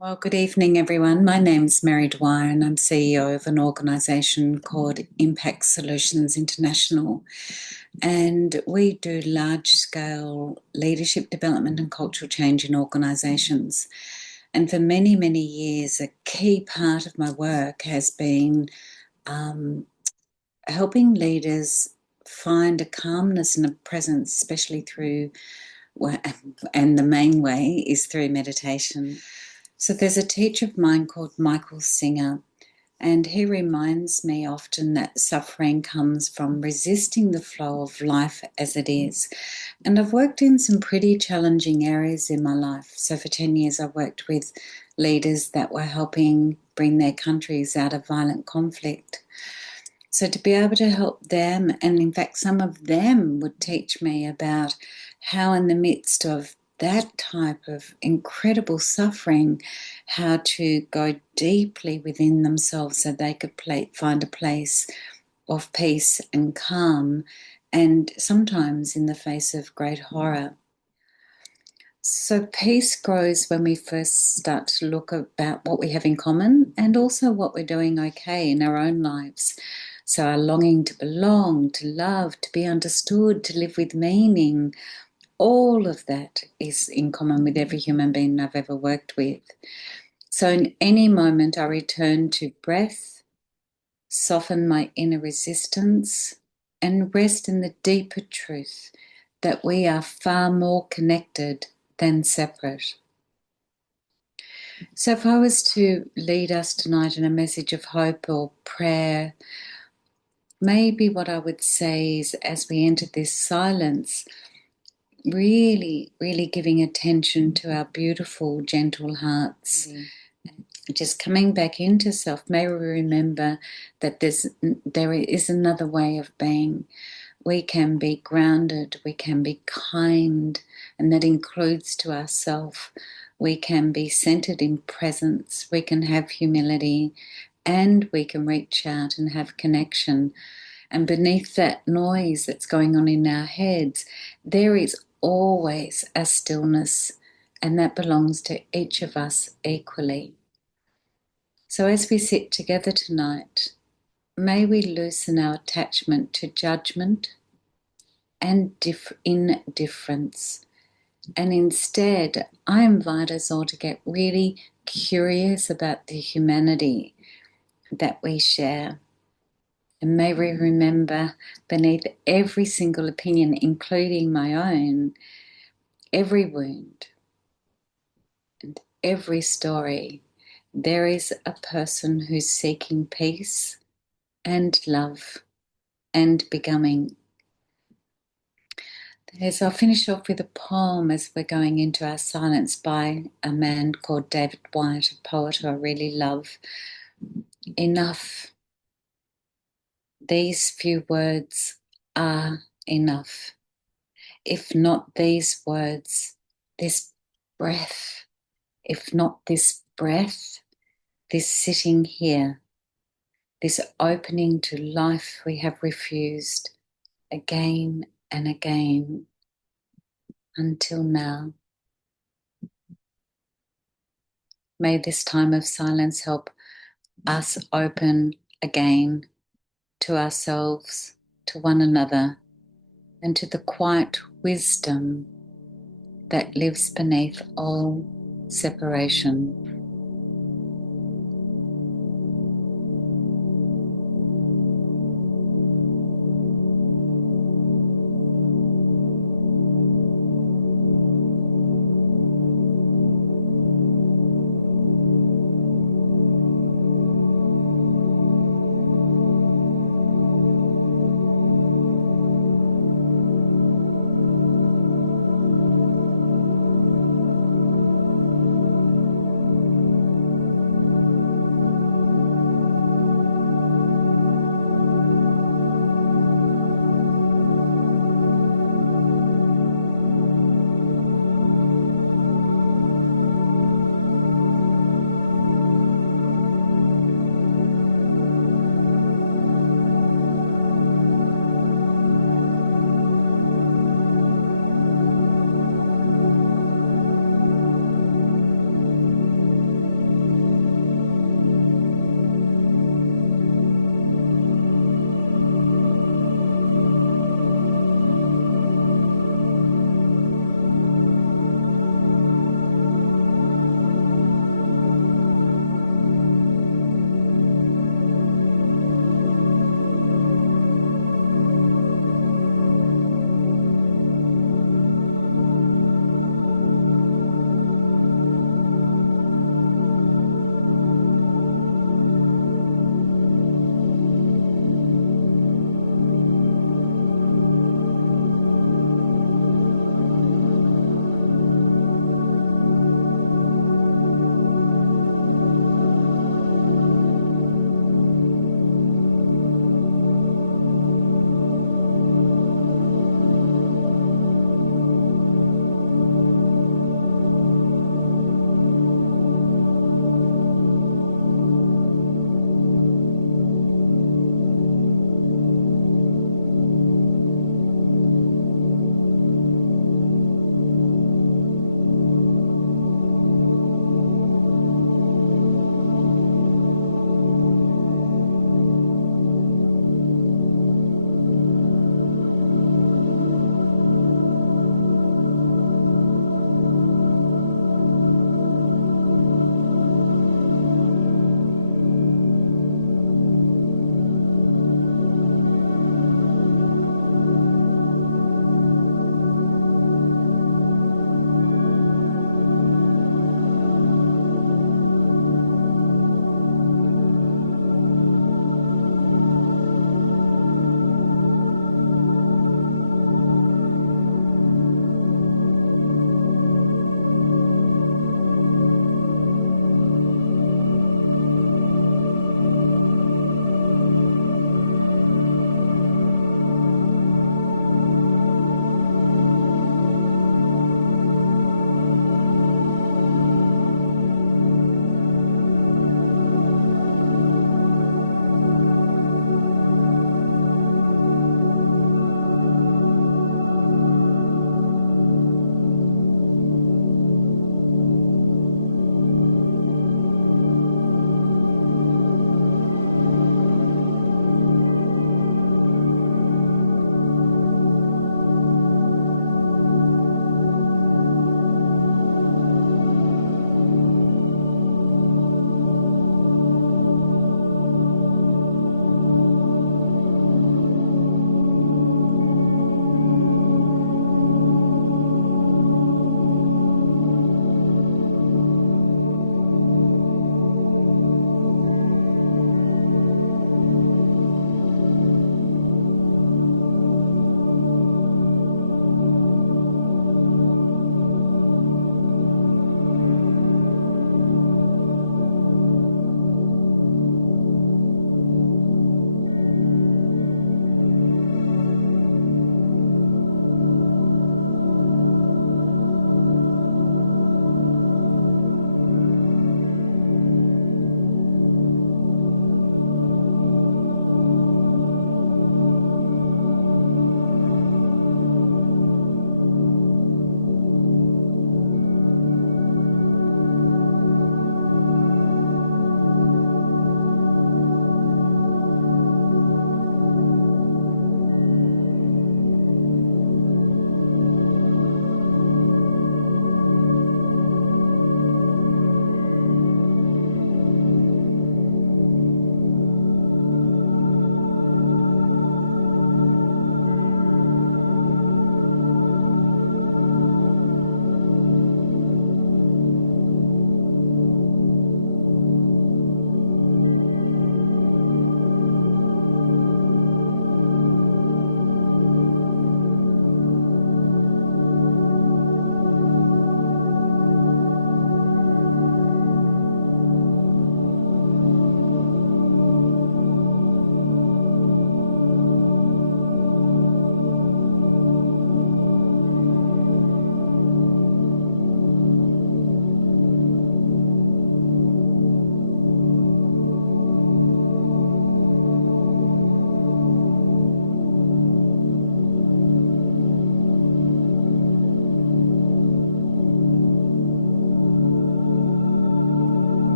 Well, good evening, everyone. My name's Mary Dwyer, and I'm CEO of an organisation called Impact Solutions International. And we do large-scale leadership development and cultural change in organisations. And for many, many years, a key part of my work has been helping leaders find a calmness and a presence, especially through, and the main way is through meditation. So there's a teacher of mine called Michael Singer, and he reminds me often that suffering comes from resisting the flow of life as it is. And I've worked in some pretty challenging areas in my life. So for 10 years, I worked with leaders that were helping bring their countries out of violent conflict. So to be able to help them, and in fact, some of them would teach me about how in the midst of that type of incredible suffering, how to go deeply within themselves so they could find a place of peace and calm, and sometimes in the face of great horror. So peace grows when we first start to look about what we have in common and also what we're doing okay in our own lives. So our longing to belong, to love, to be understood, to live with meaning, all of that is in common with every human being I've ever worked with. So in any moment I return to breath, soften my inner resistance, and rest in the deeper truth that we are far more connected than separate. So if I was to lead us tonight in a message of hope or prayer, maybe what I would say is, as we enter this silence, really, really giving attention to our beautiful, gentle hearts. Just coming back into self, may we remember that there is another way of being. We can be grounded, we can be kind, and that includes to ourselves. We can be centered in presence, we can have humility, and we can reach out and have connection. And beneath that noise that's going on in our heads, there is always a stillness, and that belongs to each of us equally. So as we sit together tonight, may we loosen our attachment to judgment and indifference. And instead, I invite us all to get really curious about the humanity that we share. And may we remember beneath every single opinion, including my own, every wound and every story, there is a person who's seeking peace and love and becoming. As I'll finish off with a poem as we're going into our silence by a man called David Dwyer, a poet who I really love. Enough. These few words are enough. If not these words, this breath, if not this breath, this sitting here, this opening to life we have refused again and again until now. May this time of silence help us open again to ourselves, to one another, and to the quiet wisdom that lives beneath all separation.